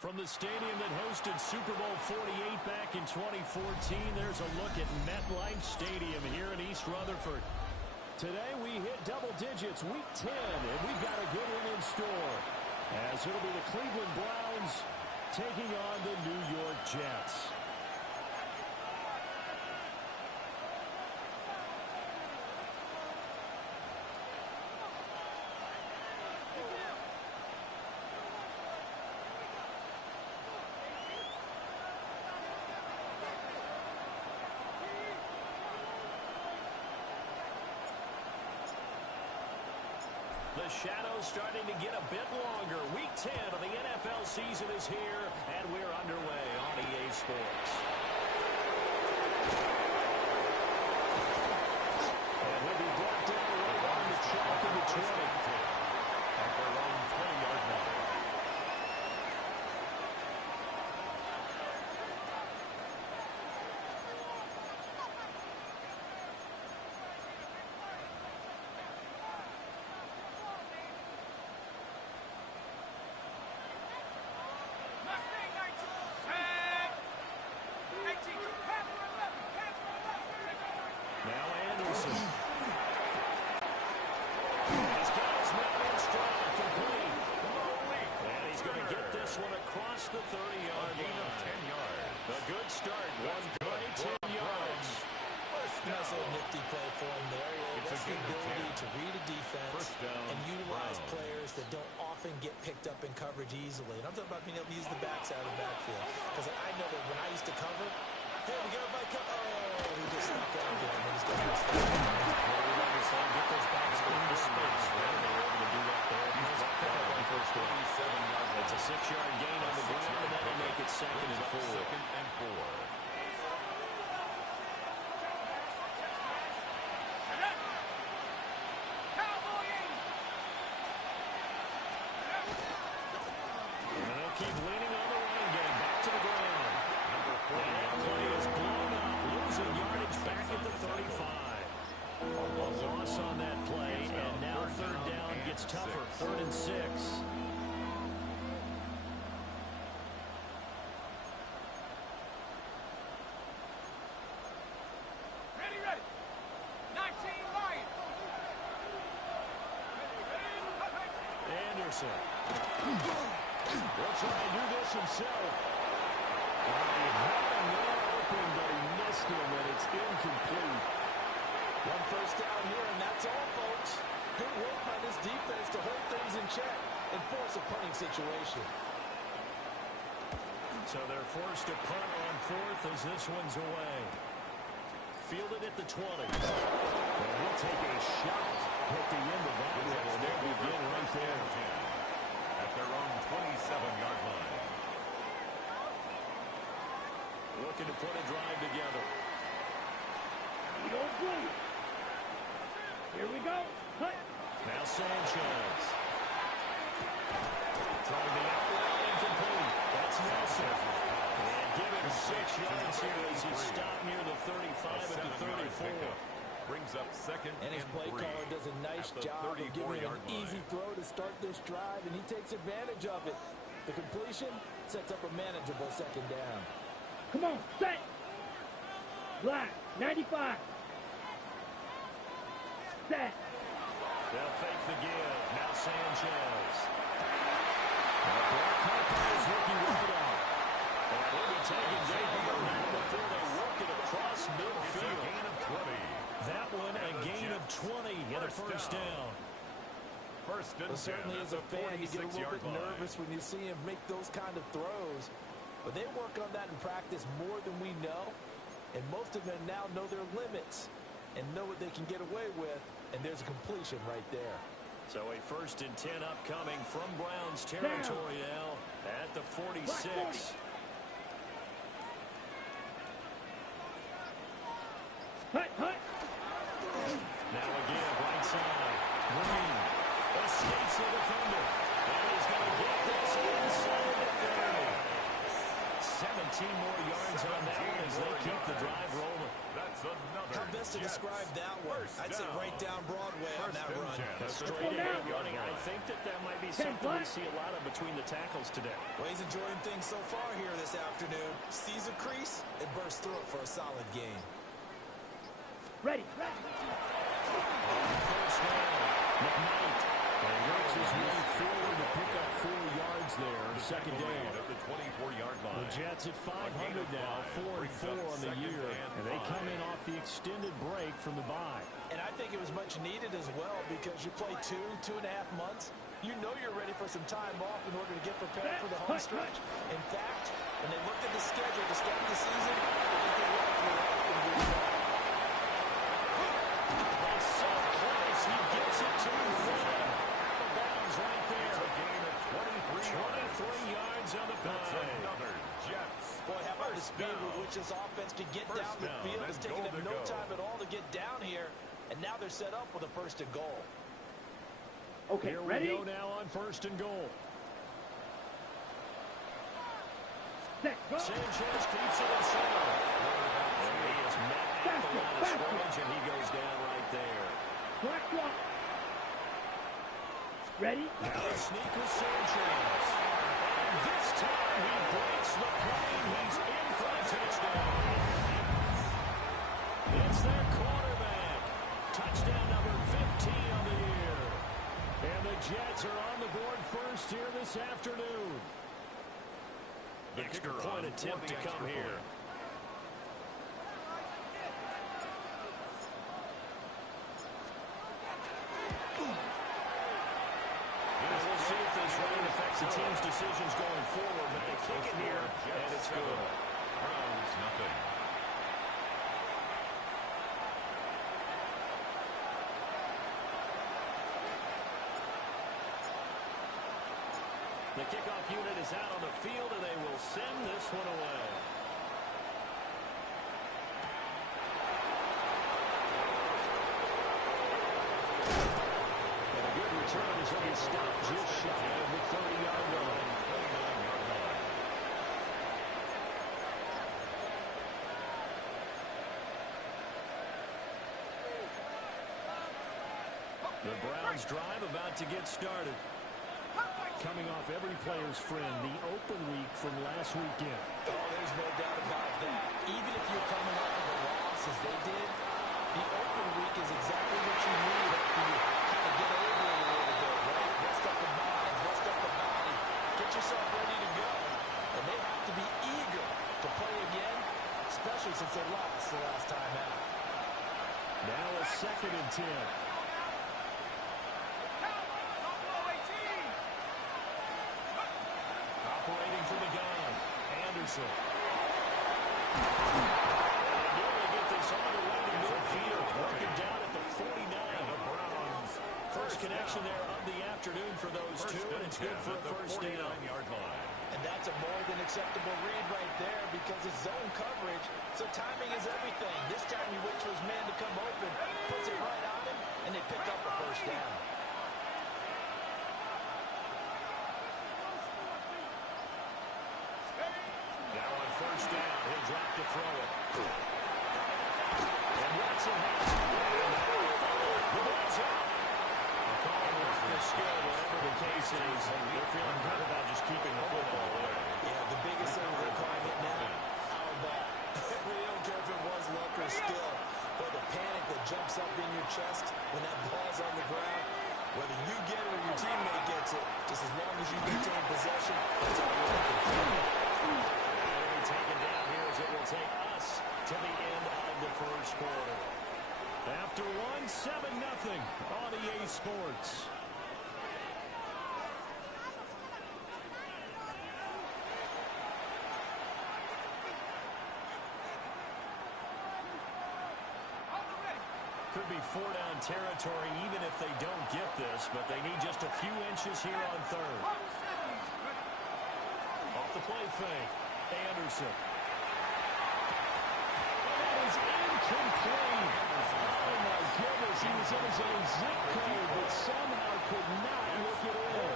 From the stadium that hosted Super Bowl 48 back in 2014, there's a look at MetLife Stadium here in East Rutherford. Today we hit double digits, Week 10, and we've got a good one in store. As it'll be the Cleveland Browns taking on the New York Jets. The shadow's starting to get a bit longer. Week 10 of the NFL season is here, and we're underway on EA Sports. And he'll be brought down right on the track of the 20. At their own 20-yard line. The 30-yard line. Of 10 yards. A good start. One play, 10 yards. Nice little nifty play for him there. It's the ability to read a defense and utilize players that don't often get picked up in coverage easily. And I'm talking about being able to use the backs out of the backfield. Because I know that when I used to cover, hey, we got my cover. Oh, he just snuck out there. And then he's going to miss that. Get those backs into space. They were able to do that there. First 27 yards. It's a 6-yard gain on the ground, and that'll make it 2nd and 4. 2nd and 4. And they'll keep leaning on the running game. Back to the ground. Number 40. That play is blown up, losing yardage back at the 35. A loss on that play, and now 3rd down gets tougher. 3rd and 6. Will try and do this himself. He had a man open, but he missed him, and it's incomplete. One first down here, and that's all, folks. Good work by this defense to hold things in check and force a punting situation. So they're forced to punt on 4th as this one's away. Fielded at the 20. And we'll take a shot at the end of that one, and they'll begin right there. At their own 27-yard line. Looking to put a drive together. Here we go. Cut. Now Sanchez. Throwing the outlet incomplete. That's Nelson. And give him 6 yards here as he stopped near the 35 at the 34. Brings up 2nd and his play caller does a nice job of giving an easy throw to start this drive, and he takes advantage of it. The completion sets up a manageable 2nd down. Come on, set. Black, 95. Set. They'll fake the give. Now Sanchez. Black Harper's rookie wideout. And he'll be taken down before they work it across midfield. Gain of 20. That one a gain of 20 and a first down. First and 10. Certainly as a fan, you get a little bit nervous when you see him make those kind of throws. But they work on that in practice more than we know. And most of them now know their limits and know what they can get away with. And there's a completion right there. So a 1st and 10 upcoming from Browns territory now at the 46. Hut. Now again, right side. Green escapes the defender. And he's going to get this inside the 30. 17 more yards on that one as they keep the drive rolling. That's another. How best to describe that one? I'd say right down Broadway on that run. Straight ahead running. I think that might be be something we see a lot of between the tackles today. Well, he's enjoying things so far here this afternoon. Sees a crease and bursts through it for a solid gain. Ready. First down, McKnight. And he works his way forward to pick up 4 yards there. Second down. At the 24-yard line. The Jets at 500 now, 4-4 on the year. And they come in off the extended break from the bye. And I think it was much needed as well because you play 2.5 months. You know you're ready for some time off in order to get prepared for the home stretch. In fact, when they looked at the schedule to start the season, they That's so close. He gets it to the out of bounds right there. It's a gain of 23 yards on the That's play. another Jets. Boy, how about the speed with which this offense can get down the field? It's taking them no time at all to get down here. And now they're set up with a 1st and goal. Okay, Here ready? we go now on 1st and goal. Set, go. Sanchez keeps it himself. And he is met at the line of scrimmage, and he goes down right there. Black block. Ready? Now the sneak with Sanchez. And this time he breaks the plane. He's in for a touchdown. It's their quarterback. Touchdown number 15 on the year. And the Jets are on the board first here this afternoon. The Extra kicker point on attempt to come here. We'll see if this rain affects the team's decisions going forward, but they kick it here, and it's good. Browns, nothing. The kickoff unit is out on the field, and they will send this one away. And a good return as he'll be stopped just shy of the 30-yard line. The Browns drive about to get started. Coming off every player's friend, the open week from last weekend. Oh, there's no doubt about that. Even if you're coming off of a loss as they did, the open week is exactly what you need after you kind of get over it a little bit, right? Rest up the mind, rest up the body, get yourself ready to go. And they have to be eager to play again, especially since they lost the last time out. Now a 2nd and 10. Operating from the gun, Anderson. And nearly get this all the way to midfield. Broken down at the 49. The Browns. First connection there of the afternoon for those two, and it's good for a first down. 49-yard line. And that's a more than acceptable read right there because it's zone coverage, so timing is everything. This time he waits for his man to come open, puts it right on him, and they pick up a first down. Now on first down, he'll drop to throw it. And Watson has it. The ball's out. The call was for skill, whatever the case is. They're feeling good about just keeping the football there. Yeah, the biggest thing they're calling it now, our ball. We don't care if it was luck or skill, but the panic that jumps up in your chest when that ball's on the ground, whether you get it or your teammate gets it, just as long as you maintain possession, that's all you're looking for. It'll be taken down here as it will take us to the end of the first quarter. After one, 7-0 on EA Sports. Could be 4-down territory even if they don't get this, but they need just a few inches here on 3rd. Off the play fake, Anderson. And that is incomplete. Oh my goodness, he was in his own zip code, but somehow could not look it in.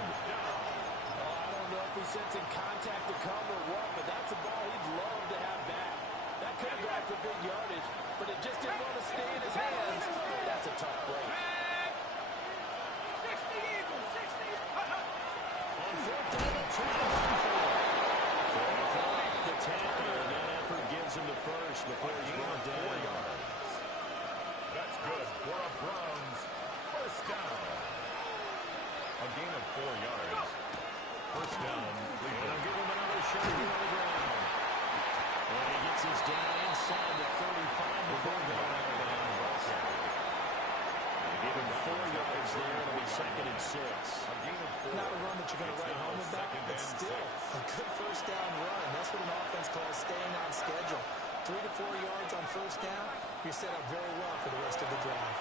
I don't know if he's sensing contact to come or what, but that's a ball he'd love to have back. That could have gone for big yardage, but it just didn't want to stay in his hands. That's a tough break. push before he's brought down. That's good for a Browns first down. A gain of 4 yards. First down, Cleveland. And give him another shot here on the ground. And he gets us down inside the 35 before going out of bounds. Give him 4 yards there. It'll be 2nd and 6. A gain of 4. Not a run that you're going to write home about, but still a good first down run. That's what an offense calls staying on schedule. 3 to 4 yards on first down, you're set up very well for the rest of the drive.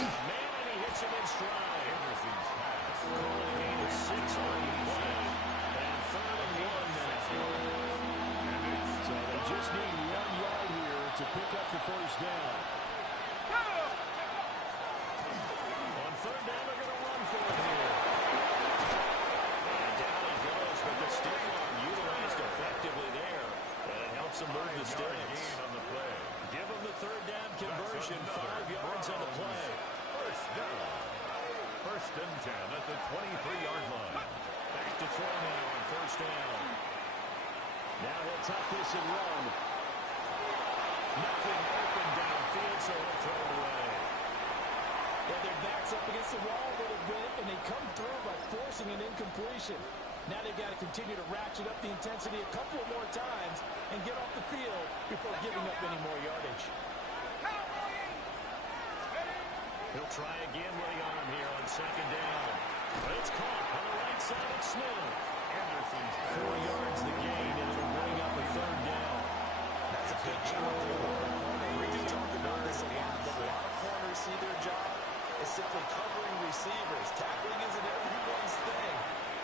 Man, and he hits him in stride. Anderson's pass. Calling a gain of 6 on the play. And 3rd and 1 now. So they just need 1 yard here to pick up the first down. On 3rd down, they're going to run for it here. And down he goes, but the stiff arm utilized effectively there. And it helps him move the sticks. On the play. Give him the 3rd down conversion, 5 yards on the play. First down. 1st and 10 at the 23-yard line. Back to throw now on 1st down. Now he'll tuck this and run. Nothing open downfield, so he'll throw it away. Well, their back's up against the wall a little bit, and they come through by forcing an incompletion. Now they've got to continue to ratchet up the intensity a couple more times and get off the field before giving up any more yardage. He'll try again with the arm here on 2nd down. But it's caught on the right side of Smith. Anderson's 4 yards the gain, and it'll bring up a 3rd down. That's a good job there. We do talk about this a lot, but a lot of corners see their job as simply covering receivers. Tackling isn't everyone's thing,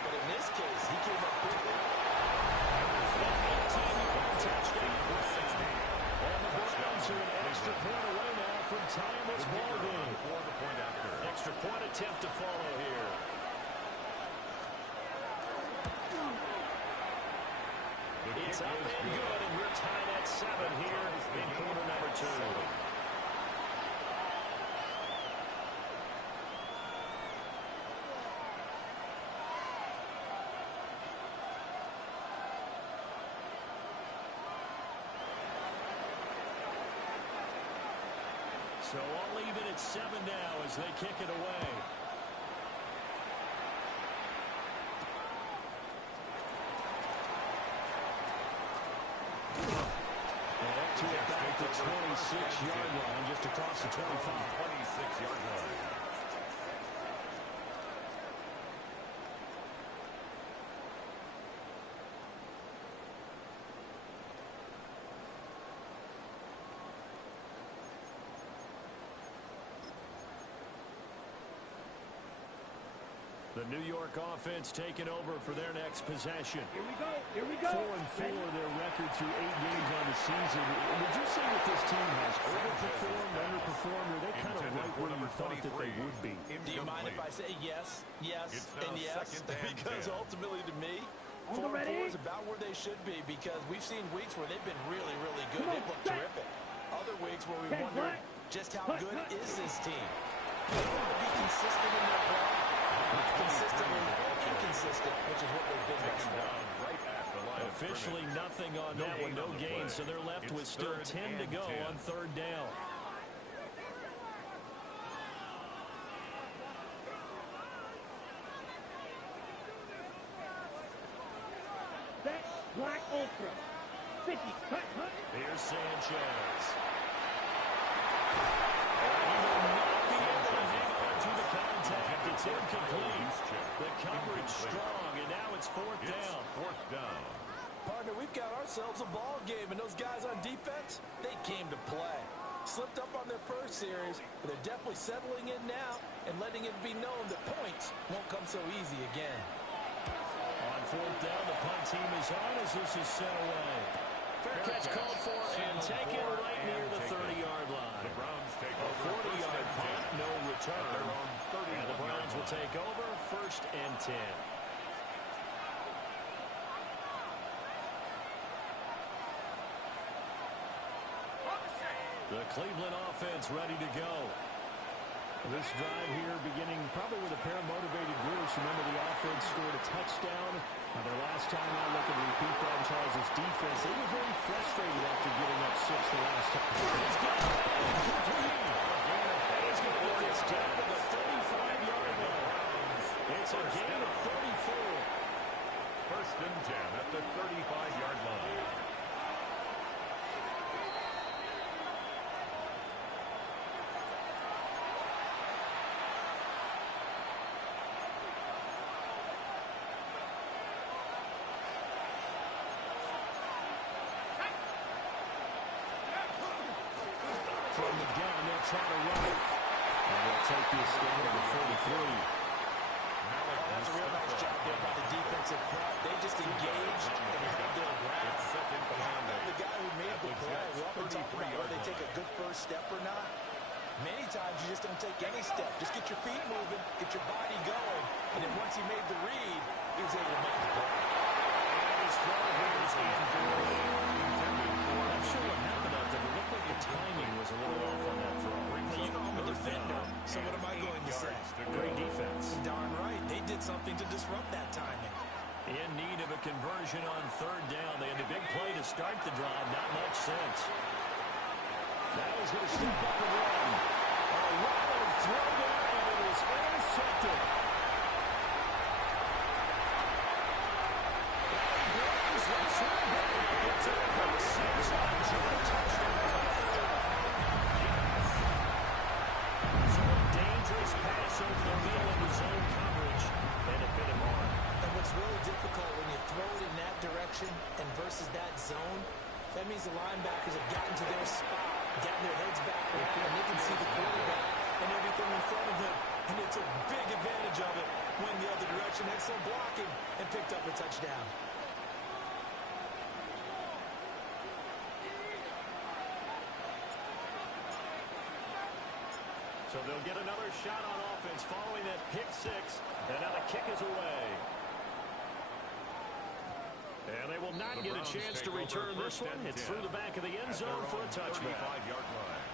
but in this case, he came up quickly. 18-yard touchdown. And the Browns are an extra point away now from tying this ball game. For the point after. Extra point attempt to follow here. It's up and good, and we're tied at 7 here in quarter number 2. So I'll leave it at 7 now as they kick it away. To about the 26-yard line, just across the 25. 26-yard line. The New York offense taking over for their next possession. Here we go. Here we go. 4-4 their record through 8 games on the season. Would you say that this team has overperformed, underperformed, or they kind of right where you thought that they would be? Do you mind if I say yes, yes, and yes? Because ultimately to me, 4-4 is about where they should be, because we've seen weeks where they've been really, really good. They've looked terrific. Other weeks where we wondered just how good is this team. They want to be consistent in their play. Consistently inconsistent, which is what they've been thus far. Officially nothing on that one, no gain, so they're left with still 10 to go on 3rd down. Set, black ultra. 50, cut. Here's Sanchez. He will not be able to hang on to the contact. It's incomplete. The coverage strong, and now it's 4th down. 4th down. Partner, we've got ourselves a ball game, and those guys on defense, they came to play. Slipped up on their first series, but they're definitely settling in now and letting it be known that points won't come so easy again. On 4th down, the punt team is on as this is set away. Fair catch called for and taken right near the 30-yard line. The Browns take A 40-yard punt, no return. And the Browns will take over 1st and 10. The Cleveland offense ready to go. This drive here beginning probably with a pair of motivated groups. Remember, the offense offense scored a touchdown. Their last time out, looking to repeat that in Charles' defense. They were very frustrated after giving up 6 the last time. He's got it. He's going to get this down to the 35-yard line. It's a gain of 34. First and 10 at the 35-yard line. From the gun, they'll try to run it. And they'll take this down to the 43. That's a real nice job there by the defensive front. They just engaged and held their ground. But how about the guy who made the play? We often talk about whether they take a good first step or not. Many times you just don't take any step. Just get your feet moving, get your body going, and then once he made the read, he was able to make the play. And his throw here is intended. Not sure what happened out there, but it looked like the timing was a little off on that throw. Well, you know I'm a defender, so what am I going to say? Great defense. Darn right. They did something to disrupt that timing. In need of a conversion on third down. They had a big play to start the drive. Not much sense. Now he's going to step up and run. A wild throw there, and it is intercepted. That's right. It's a pick six on Jordan touchdown. So a dangerous pass over the middle of the zone coverage, and it bit him hard. And what's really difficult when you throw it in that direction and versus that zone, that means the linebackers have gotten to their spot, gotten their heads back around, and they can see the quarterback and everything in front of them. And they took big advantage of it, went the other direction, had some blocking, and picked up a touchdown. So they'll get another shot on offense following that pick six. And now the kick is away. And they will not get a chance to return this one. It's through the back of the end zone for a touchback. 35-yard line.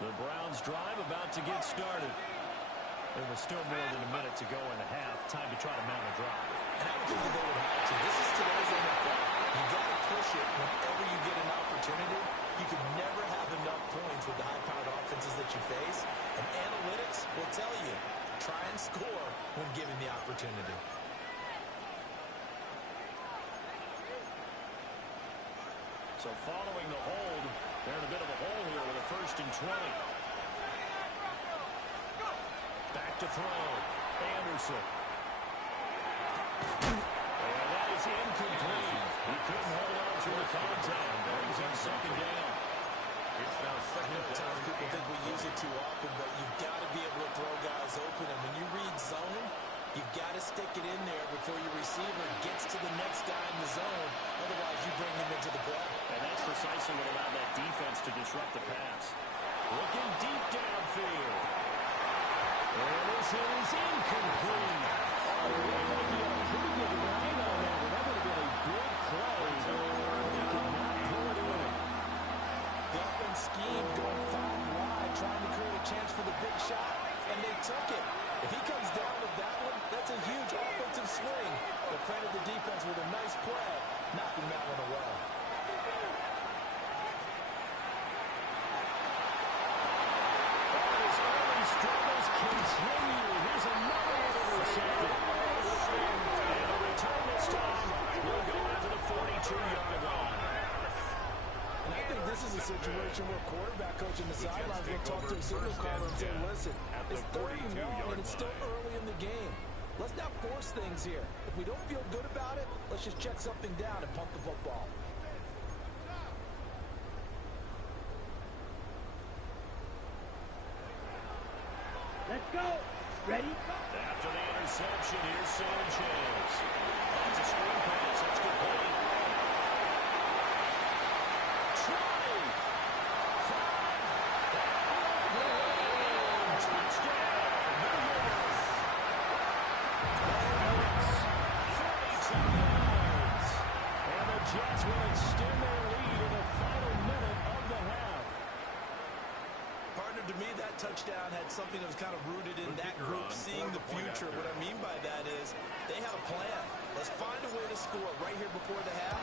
The Browns drive about to get started. There was still more than a minute to go in the half. Time to try to mount a drive. And I would think that they would have to. This is today's NFL. You got to push it whenever you get an opportunity. You can never have enough points with the high-powered offenses that you face. And analytics will tell you, try and score when given the opportunity. So following the hold, they're in a bit of a hole here with a 1st and 20. Back to throw. Anderson. And that is incomplete. He couldn't hold on to the contact. Brings on 2nd down. It's now second down. People think we use it too often, but you've got to be able to throw guys open. And when you read zone, you've got to stick it in there before your receiver gets to the next guy in the zone. Otherwise, you bring him into the play. And that's precisely what allowed that defense to disrupt the pass. Looking deep downfield. And this is incomplete. Oh, it looked like he had a pretty good line on that. That would have been a big play. He could not pull it in. The offense schemed going 5 wide, trying to create a chance for the big shot, and they took it. If he comes down with that one, that's a huge offensive swing. But credit the defense with a nice play, knocking that one away. His early struggles continue. Here's another one intercepted. And the return this time will go out to the 42-yard line. And I think this is a situation where quarterback coach in the sidelines will talk to a signal caller and say, listen, it's 3rd and 1, and it's still early in the game. Let's not force things here. If we don't feel good about it, let's just check something down and pump the football. Let's go. Ready? After the interception, here's Sanchez. That's a screen pass. That's complete. Try. 5. Touchdown. New York. 42 that touchdown had something that was kind of rooted in that group seeing the future. What I mean by that is they had a plan. Let's find a way to score right here before the half,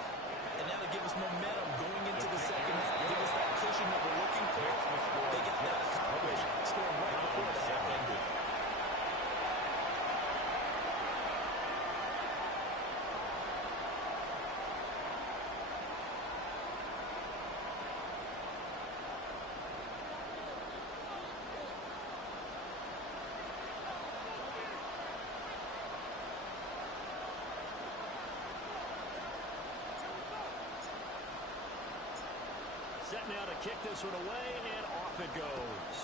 and that'll give us momentum going into the second half, give us that cushion that we're looking for. They got that accomplished, scoring right before the half ended. Set now to kick this one away, and off it goes.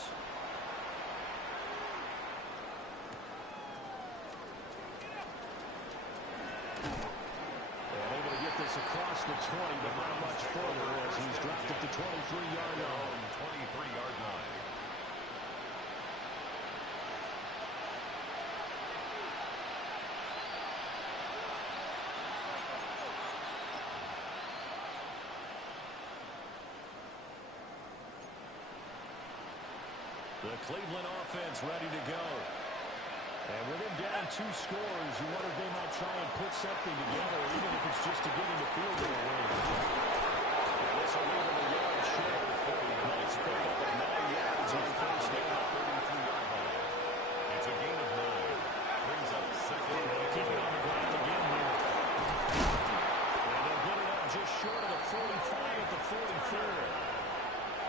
And able to get this across the 20, but not much further as he's dropped at the 23-yard line. 23-yard line. The Cleveland offense ready to go. And with him down 2 scores, you wonder if they might try and put something together, even if it's just to get into field goal range. This will leave him a yard short. Nice pickup of 9 yards on first down. 32-yard line. It's a gain of 9. Brings up second. Keep it on the ground again here. And they'll get it up just short of the 45 at the 44.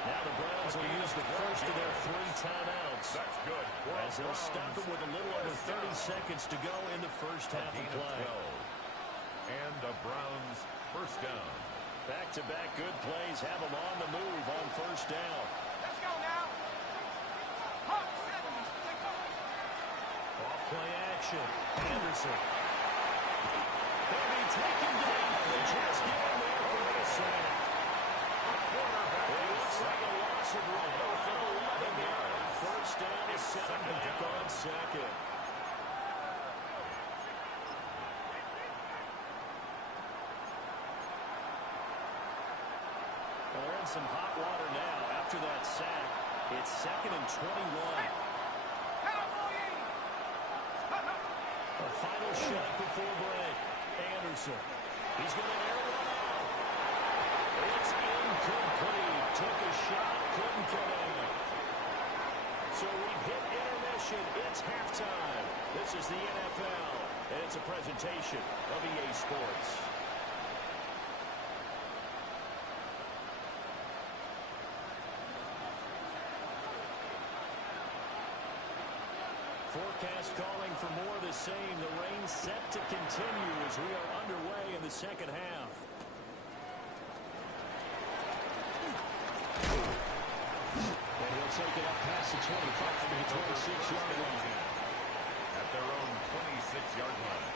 Now the Browns will use the first of their 3 timeouts. That's good. As they'll stop it with a little over 30 seconds to go in the first half of play. And the Browns first down. Back-to-back good plays have them on the move on first down. Let's go now. Off play action. Anderson. They'll be taken down. The Jets get in there for the sack. It looks like a loss of run. They'll 11 yards. First down is set back on second. Well, they're in some hot water now after that sack. It's 2nd and 21. A final shot before break. Anderson. He's going to air one out. It's incomplete. Took a shot, couldn't get in. So we've hit intermission. It's halftime. This is the NFL, and it's a presentation of EA Sports. Forecast calling for more of the same. The rain set to continue as we are underway in the second half. And he'll take it up past the 25 to the 26-yard line. At their own 26-yard line.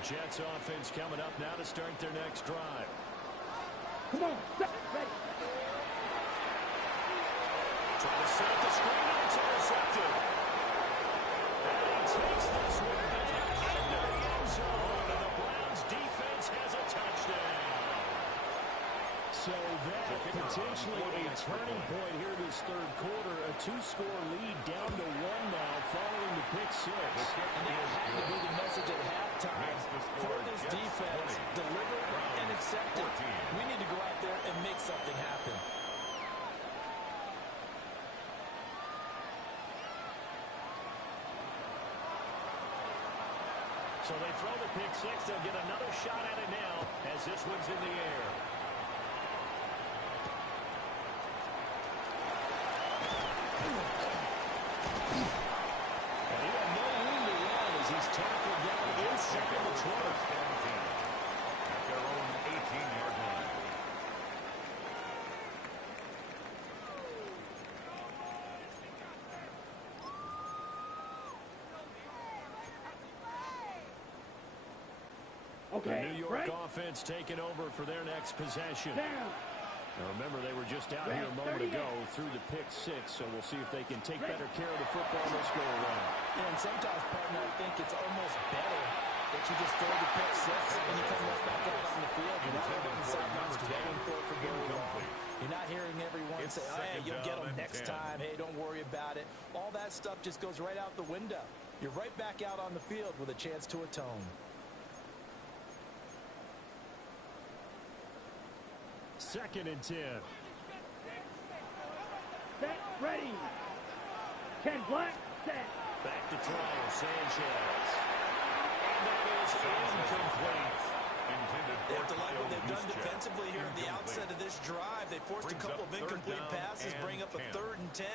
Jets offense coming up now to start their next drive. Come on, ready. Trying to set up the screen, and it's intercepted. And he takes this one back into the end zone, and the Browns defense has a touchdown. So that potentially a turning point here this third quarter. A 2-score lead down to 1 now following the pick 6. And that had to be the message at halftime for this defense. Deliver and accept it. We need to go out there and make something happen. So they throw the pick 6. They'll get another shot at it now as this one's in the air. And he had no room to run as he's tackled down inside the 20. At their own 18-yard line. The New York offense taking over for their next possession. Now remember, they were just out here a moment ago through the pick 6, so we'll see if they can take better care of the football this go around. And sometimes, partner, I think it's almost better that you just throw the pick six and you come right back out on the field. You're not on the sidelines dwelling for it for very long. You're not hearing everyone say, oh, hey, you'll get them next time. Hey, don't worry about it. All that stuff just goes right out the window. You're right back out on the field with a chance to atone. Second and 10. Set, ready. Ken Black, set. Back to throw, Sanchez. And that is incomplete. They have to like what they've done defensively here at the outset of this drive. They forced a couple of incomplete passes, bring up a 3rd and 10.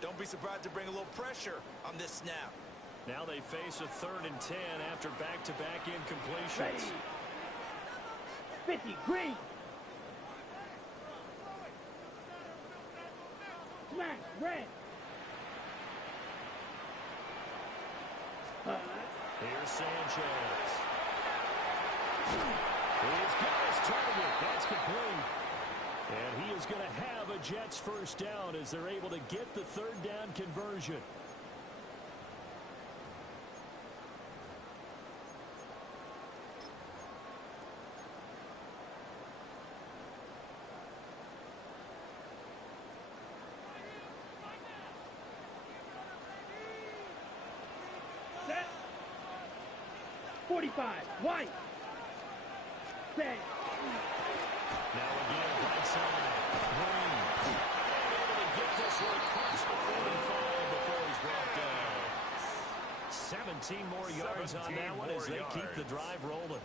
Don't be surprised to bring a little pressure on this snap. Now they face a 3rd and 10 after back-to-back incompletions. Ready. 50, green. Smash, red. Here's Sanchez. He's got his target. That's complete. And he is going to have a Jets first down as they're able to get the 3rd down conversion. Set. 45, white. Set. Now again, right side. Green. Able to get this one across the 45 before he's brought down. 17 more yards on that one as they keep the drive rolling.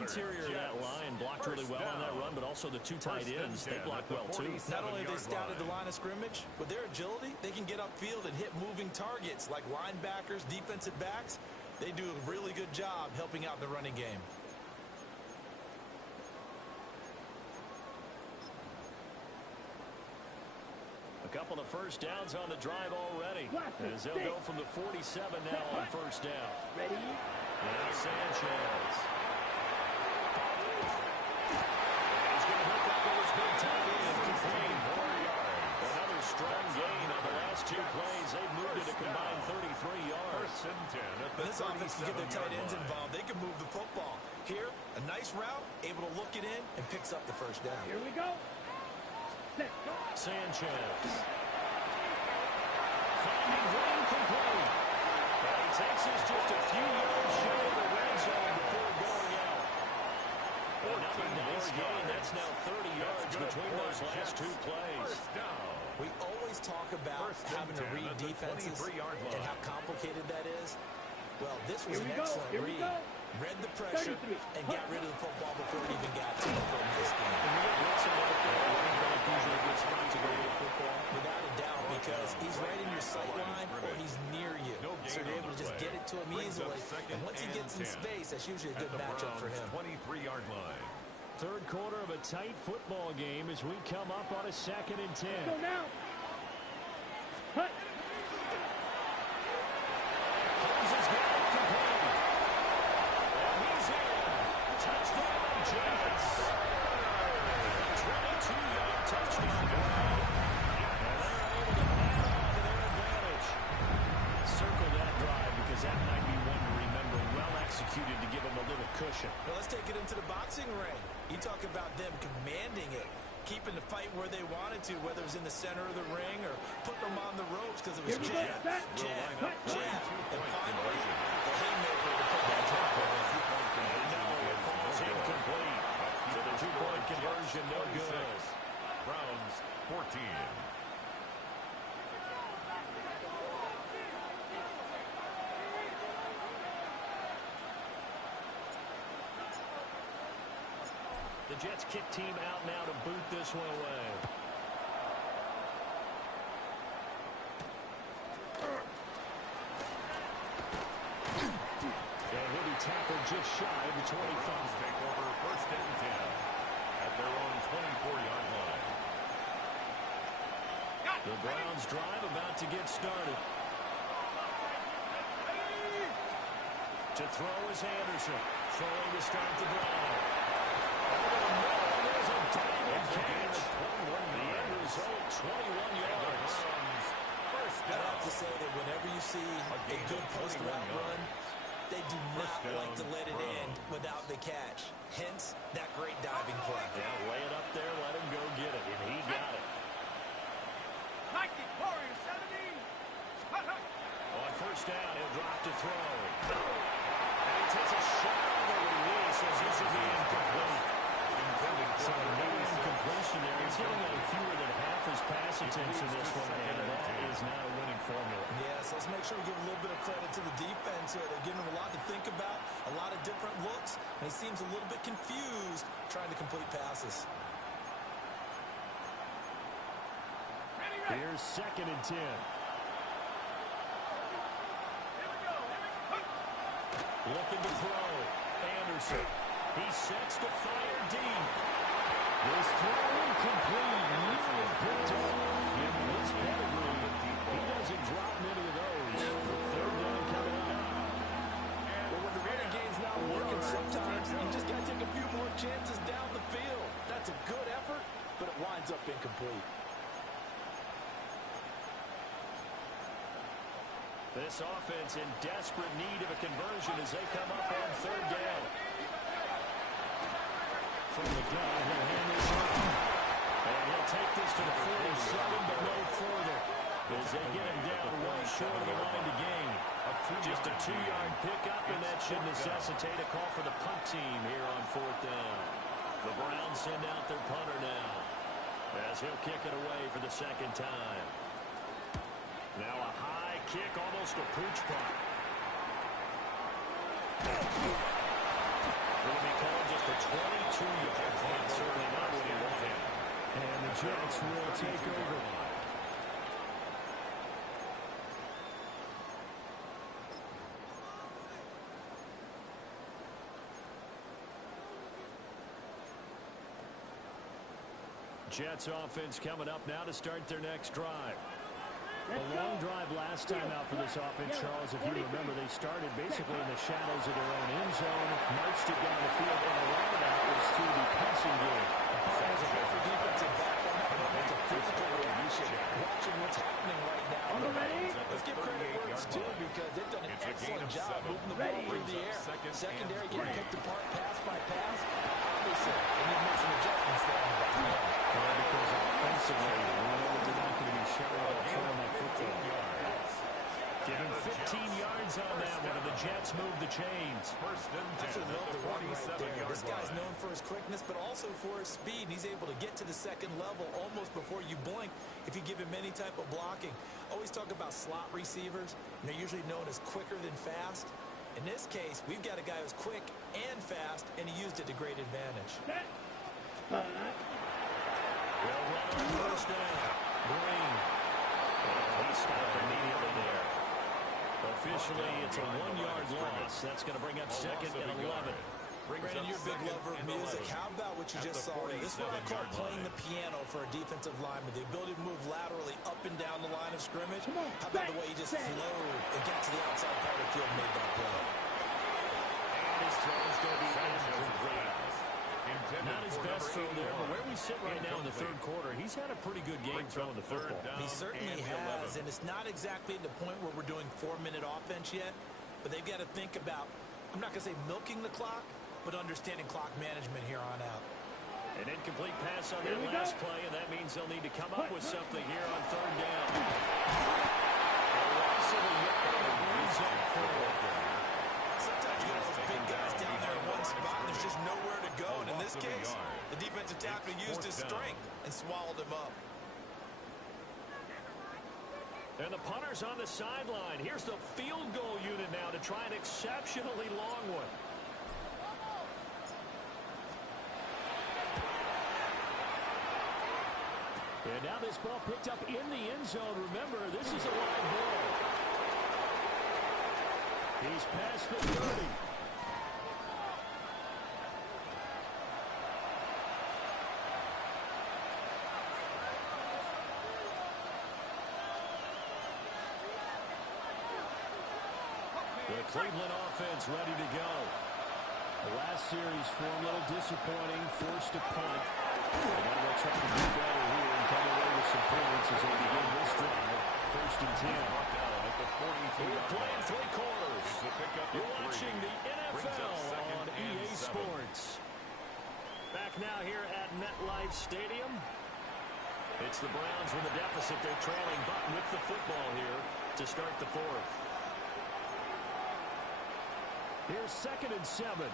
Interior of that line blocked really well on that run, but also the 2 tight ends, they blocked well too. Not only have they scouted the line of scrimmage, with their agility, they can get upfield and hit moving targets like linebackers, defensive backs. They do a really good job helping out in the running game. A couple of first downs on the drive already. As they'll go from the 47 now on first down. Ready. Now Sanchez. He's going to hook up with his big tight end. Complete. Another strong gain on the last 2 plays. They've moved it a combined 33 yards. When this offense can get their tight ends involved, they can move the football. Here, a nice route, able to look it in, and picks up the first down. Here we go. Set. Sanchez. Finding Green complete. And he takes us just a few yards shy of the red zone before going out. Another nice gain. That's now 30 yards between those last 2 plays. We always talk about having to read defenses and how complicated that is. Well, this was an excellent read. Read the pressure and got rid of the football before it even got to him from this game. Usually a good spot to go with football, without a doubt, because he's right in your sight line or he's near you. So you're able to just get it to him easily. And once he gets in space, that's usually a good matchup for him. 23-yard line. 3rd quarter of a tight football game as we come up on a 2nd and 10. Go now. Hut. Holmes has got it complete. And he's in. Touchdown, Jets. 22-yard touchdown drive. And they're able to add on to their advantage. Circle that drive because that might be one to remember. Well executed to give them a little cushion. Well, let's take it into the boxing ring. You talk about them commanding it, keeping the fight where they wanted to, whether it was in the center of the ring or putting them on the ropes because it was jab, jab, jab, and finally the haymaker to put that jab on. No, it falls incomplete. So the 2-point conversion, no good. Browns 14. The Jets kick team out now to boot this one away. And he'll be tackled just shy of the 25. Take over 1st and 10 at their own 24-yard line. The Browns drive about to get started. To throw is Anderson. Throwing to start the drive. There's a diving catch. The end result, 21 yards. I have to say that whenever you see a good post route run, They do not like to let it end without the catch. Hence, that great diving play. Yeah, lay it up there, let him go get it, and he got it. Nike Warrior 17. On first down, he'll drop to throw. And he takes a shot on the release as this will be incomplete. So no incompletion there. He's hitting on fewer than half his pass attempts in this one, and that is not a winning formula. Yes, let's make sure we give a little bit of credit to the defense here. They're giving him a lot to think about, a lot of different looks, and he seems a little bit confused trying to complete passes. Here's 2nd and 10. Looking to throw. Anderson. He sets to fire deep. This throw incomplete. Nearly picked up. In this pedigree, he doesn't drop many of those. Third down coming up. Well, when the running game's not working, sometimes you just got to take a few more chances down the field. That's a good effort, but it winds up incomplete. This offense in desperate need of a conversion as they come up on 3rd down. From the gun, he'll hand this off. And he'll take this to the 47, but no further. As they get him down way short of the line to gain. Just a 2-yard pickup, and that should necessitate a call for the punt team here on 4th down. The Browns send out their punter now, as he'll kick it away for the 2nd time. Now a high kick, almost a pooch punt. Will be called just a 22-yard punt, certainly not what he wanted. And the Jets will take over. Jets offense coming up now to start their next drive. A long drive last time out for this offense, Charles. If you remember, they started basically in the shadows of their own end zone, marched it down the field, and a lot of that was through the passing game. As a better defensive back, it's a physical revolution. Watching what's happening right now. Let's give credit where it's due because they've done an excellent job moving the ball through the air. Secondary getting picked apart pass by pass. Obviously, they need to make some adjustments there on the back end. Because offensively, we know that they're not going to be shallow up throwing that football. Give him 15 yards on that one, and the Jets move the chains. I love the run right there. This guy's known for his quickness, but also for his speed. He's able to get to the 2nd level almost before you blink if you give him any type of blocking. Always talk about slot receivers, and they're usually known as quicker than fast. In this case, we've got a guy who's quick and fast, and he used it to great advantage. They'll run on first down. Green. He stopped immediately there. Officially, it's a 1-yard loss. That's going to bring up 2nd and 11. Brandon, you're a big lover of music. How about what you just saw there? This is what I call playing the piano for a defensive lineman. The ability to move laterally up and down the line of scrimmage. How about the way he just flowed and got to the outside part of the field and made that play? And his throw is going to be incomplete. Not his best throw there, but where we sit right now in the 3rd quarter, he's had a pretty good game throwing the football. He certainly has, and it's not exactly at the point where we're doing 4-minute offense yet, but they've got to think about, I'm not going to say milking the clock, but understanding clock management here on out. An incomplete pass on that last play, and that means they'll need to come up with something here on 3rd down. A loss of a yard and brings up 4. Sometimes you get all those big guys down there in one spot, and there's just nowhere to go. And in this case, the defensive tackle used his strength and swallowed him up. And the punter's on the sideline. Here's the field goal unit now to try an exceptionally long one. And now this ball picked up in the end zone. Remember, this is a live ball. He's past the 30. The Cleveland offense ready to go. The last series for a little disappointing, forced to punt. They'll try to do better here and come away with some points as they begin this drive. 1st and 10. We're playing 3 quarters. You're watching MetLife Stadium. It's the Browns with a deficit. They're trailing, but with the football here to start the fourth. Here's 2nd and 7.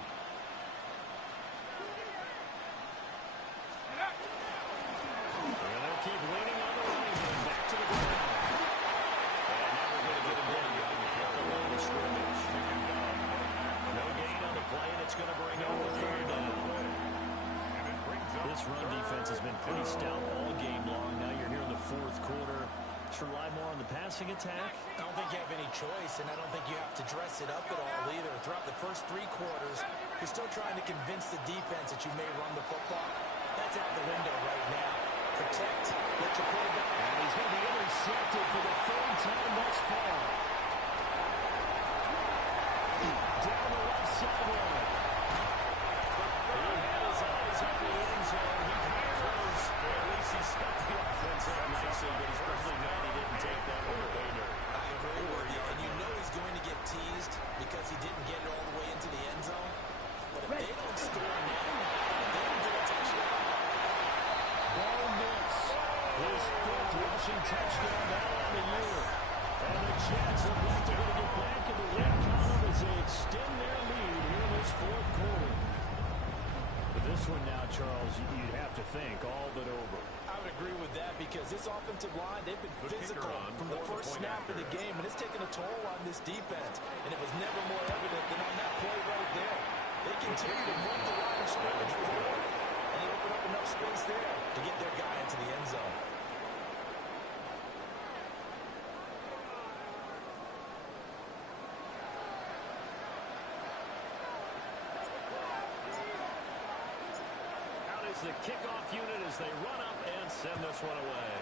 And they'll keep leaning on the running game. Back to the ground. And now we're going to get him down at the line of scrimmage. No gain on the play, and it's going to bring up the 3rd down. This run defense has been pretty stout all game long. Now you're here in the 4th quarter. Should rely more on the passing attack? I don't think you have any choice, and I don't think you have to dress it up at all either. Throughout the first 3 quarters, you're still trying to convince the defense that you may run the football. That's out the window right now. Protect, let your quarterback. And he's going to be intercepted for the 3rd time thus far. Down the left sideline. He had his eyes on the end zone. He throws. At least he stuck the offense up nicely, but he's probably mad he didn't take that one to Bader. I agree with you, and you know he's going to get teased because he didn't get it all the way into the end zone. But if they don't score now, they don't get a touchdown. Ball nets. His 5th rushing touchdown now on the year. And the Jets look like they're going to get back in the win column as they extend their lead here in this 4th quarter. But this one now, Charles, you'd have to think all but over. I would agree with that because this offensive line, they've been physical from the first snap of the game, and it's taken a toll on this defense. And it was never more evident than on that play right there. They continue to move the line of scrimmage forward, and they open up enough space there to get their guy into the end zone. The kickoff unit as they run up and send this one away.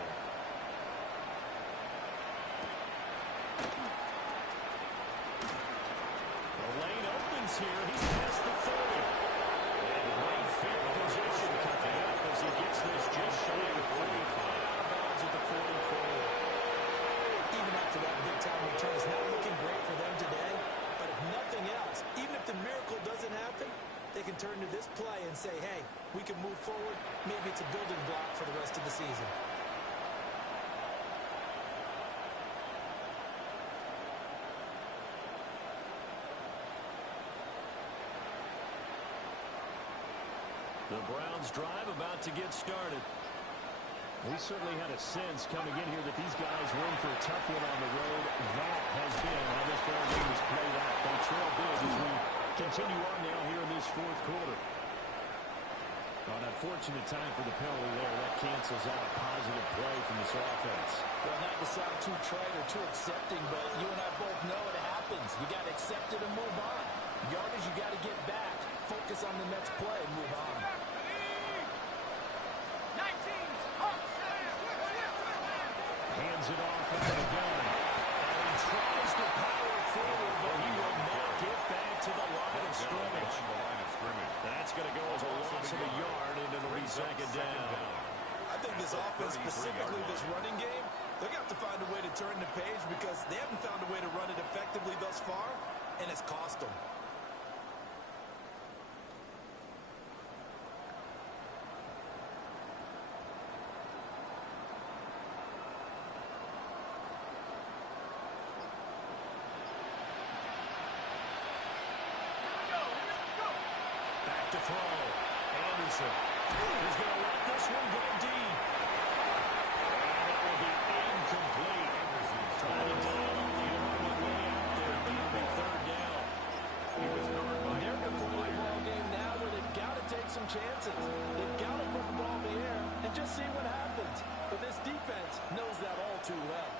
The lane opens here. He's past the 30. And great field position coming up as he gets this just shy of 45. Out of bounds at the 44. Even after that big-time return, it's not looking great for them today. But if nothing else, even if the miracle doesn't happen, they can turn to this play and say, hey, we can move forward. Maybe it's a building block for the rest of the season. The Browns drive about to get started. We certainly had a sense coming in here that these guys were in for a tough one on the road. That has been how this ball game has played out. They trail big as we continue on now here in this 4th quarter. An unfortunate time for the penalty there. That cancels out a positive play from this offense. Well, not to sound too trite or too accepting, but you and I both know it happens. You got to accept it and move on. Yardage, you got to get back. Focus on the next play and move on. 19, Hands it off into the gun. And he tries to power forward, but he will not get back to the line of scrimmage. That's going to go as a loss of a yard, and it'll be 2nd down. I think this offense, specifically this running game, they're going to have to find a way to turn the page because they haven't found a way to run it effectively thus far, and it's cost them. To throw. Anderson. He's going to let this one go deep. And that will be incomplete. Trying to dial up the only way out there. It'll be 3rd down. He was guarded by They're in a ball game now where they've got to take some chances. They've got to put the ball in the air and just see what happens. But this defense knows that all too well.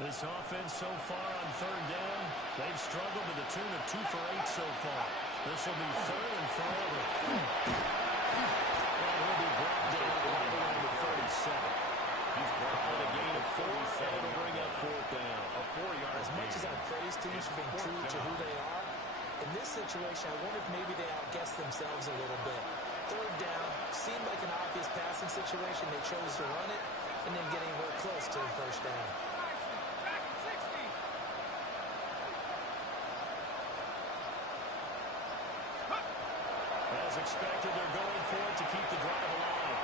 This offense so far on 3rd down, they've struggled to the tune of 2 for 8 so far. This will be 3rd and forever. And he'll be brought down right around the 37. He's brought out a gain of 4, and it'll bring up 4th down. A 4-yard. As much as I praise teams for being true to who they are, in this situation, I wonder if maybe they outguessed themselves a little bit. 3rd down seemed like an obvious passing situation. They chose to run it and then get anywhere close to the 1st down. As As expected, they're going for it to keep the drive alive.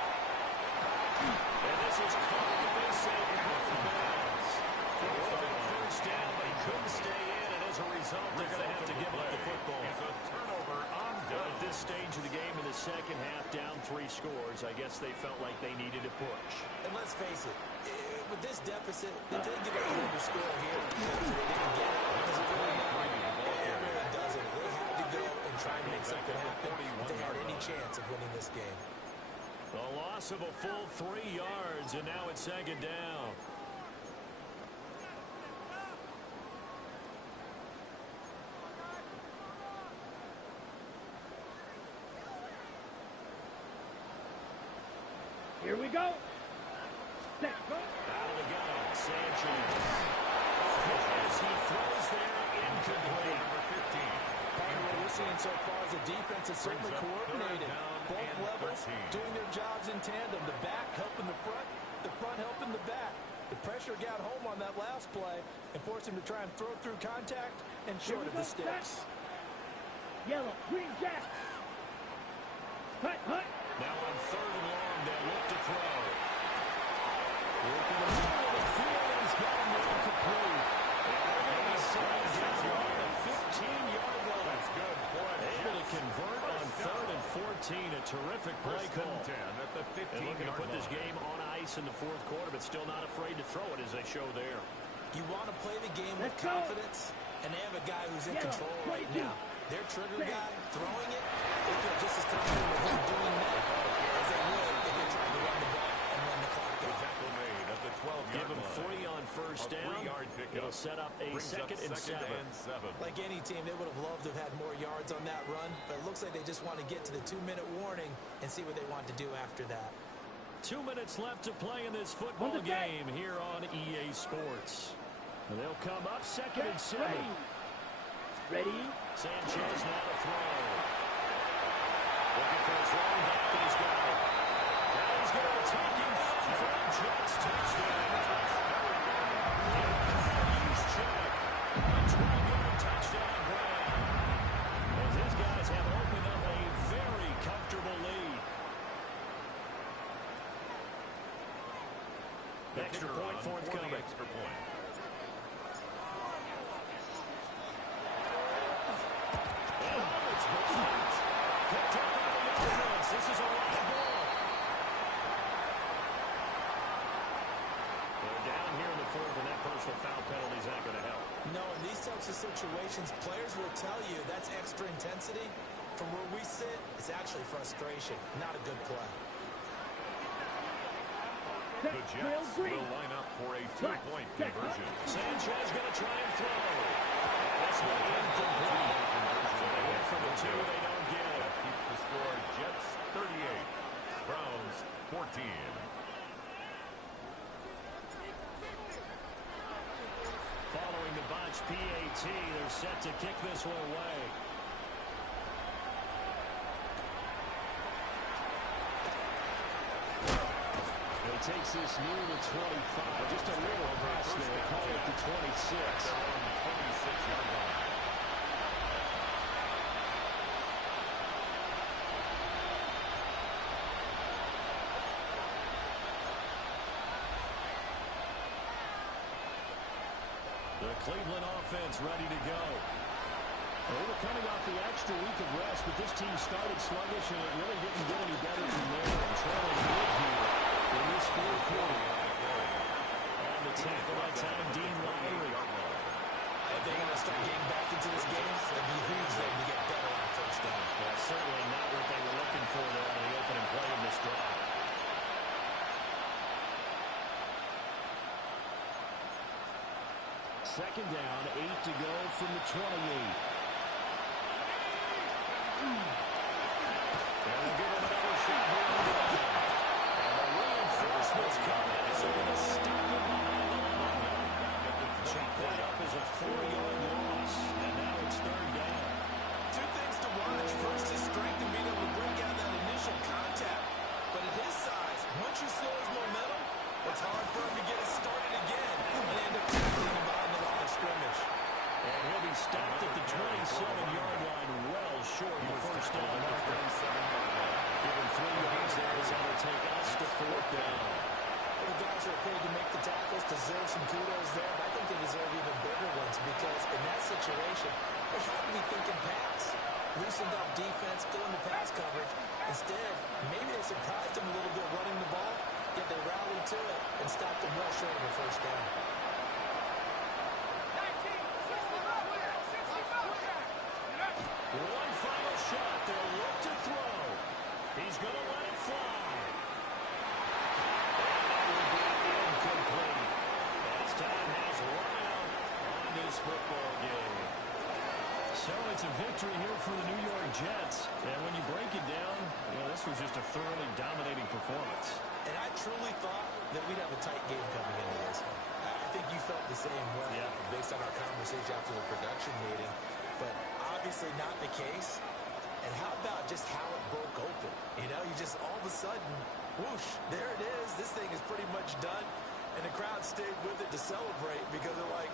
And this is caught, they say, off the bounds. First down, but he couldn't stay in, and as a result, they're going to have to give up the football. It's a turnover on down. At this stage of the game in the second half, down 3 scores, I guess they felt like they needed to push. And let's face it, with this deficit, they didn't give up the underscore here because they didn't get it. Does it really matter? It really doesn't. They had to go and try and make something happen if they had any chance of winning this game. A loss of a full 3 yards, and now it's second down. Here we go. Set, go. Out of the gun, Sanchez. As he throws there, incomplete. Number 15. What we're seeing so far is the defense is certainly coordinated. Both levels doing their jobs in tandem. The back helping the front helping the back. The pressure got home on that last play and forced him to try and throw through contact and short of the sticks. Yellow, green, jack. Hut, hut. Now on 3rd and long, they look to throw. Looking to middle of the field, and he's got him incomplete. And they're going to decide down on the 15-yard line. That's good. Boy, able to convert on 3rd and 14. A terrific play call. First and 10 at the 15-yard line. And looking to put this game on ice in the 4th quarter, but still not afraid to throw it as they show there. You want to play the game with confidence, and they have a guy who's in control right now. Their trigger guy throwing it, they feel just as confident with him doing that as they would if they tried to run the ball and run the clock out. Tackle made at the 12-yard Give him line. 3 on first down. 3-yard pickup. It'll set up a second and 7. Like any team, they would have loved to have had more yards on that run, but it looks like they just want to get to the 2-minute warning and see what they want to do after that. 2 minutes left to play in this football game here on EA Sports. And they'll come up second and 7. Ready? Sanchez now to throw. Looking for his running back, and he's got it. Now he's going to take him for a Jets touchdown. Check. A 12-yard touchdown grab. As his guys have opened up a very comfortable lead. Extra point forthcoming. Extra point. This is a right ball. They're down here in the 4th, and that personal foul penalty is not going to help. No, in these types of situations, players will tell you that's extra intensity. From where we sit, it's actually frustration, not a good play. The Jets will line up for a 2-point conversion. Sanchez going to try and throw. That's one incomplete. So they hit for the 2, they don't get it. That keeps the score Jets 38, Browns 14. Following the botch PAT, they're set to kick this one away. He takes this near the 25. Just a little pass there. Call it the 26. 26-yard line. The Cleveland offense ready to go. Well, we're coming off the extra week of rest, but this team started sluggish, and it really didn't get any better from there. And trailing mid here in this 4th quarter. On the tackle that time, Dean Lowry. If they want to start getting back into this game, it behooves them to get better on first down. Well, certainly not what they were looking for there on the opening play of this drive. Second down, 8 to go from the 28. And they'll give him another shot here on the line. And the reinforcements come in, so they're going to stop him behind the line. Chop that up as a 4-yard loss. And now it's 3rd down. 2 things to watch. First, his strength and being able to break out that initial contact. But at his size, once you slow his momentum, it's hard for him to get it started again and end up tackling him behind the line of scrimmage. And he'll be stopped at the 27-yard line, well short of the first down marker. surprised them a little bit running the ball, yet they rallied to it and stopped them well short of a first down. One final shot. They'll look to throw. He's going to let it fly. That will be incomplete. As time has run out on this football game. So it's a victory here for the New York Jets. And when you break it down, this was just a thoroughly dominating performance. And I truly thought that we'd have a tight game coming into this one. I think you felt the same way based on our conversation after the production meeting. But obviously not the case. And how about just how it broke open? You just all of a sudden, whoosh, there it is. This thing is pretty much done. And the crowd stayed with it to celebrate because they're like,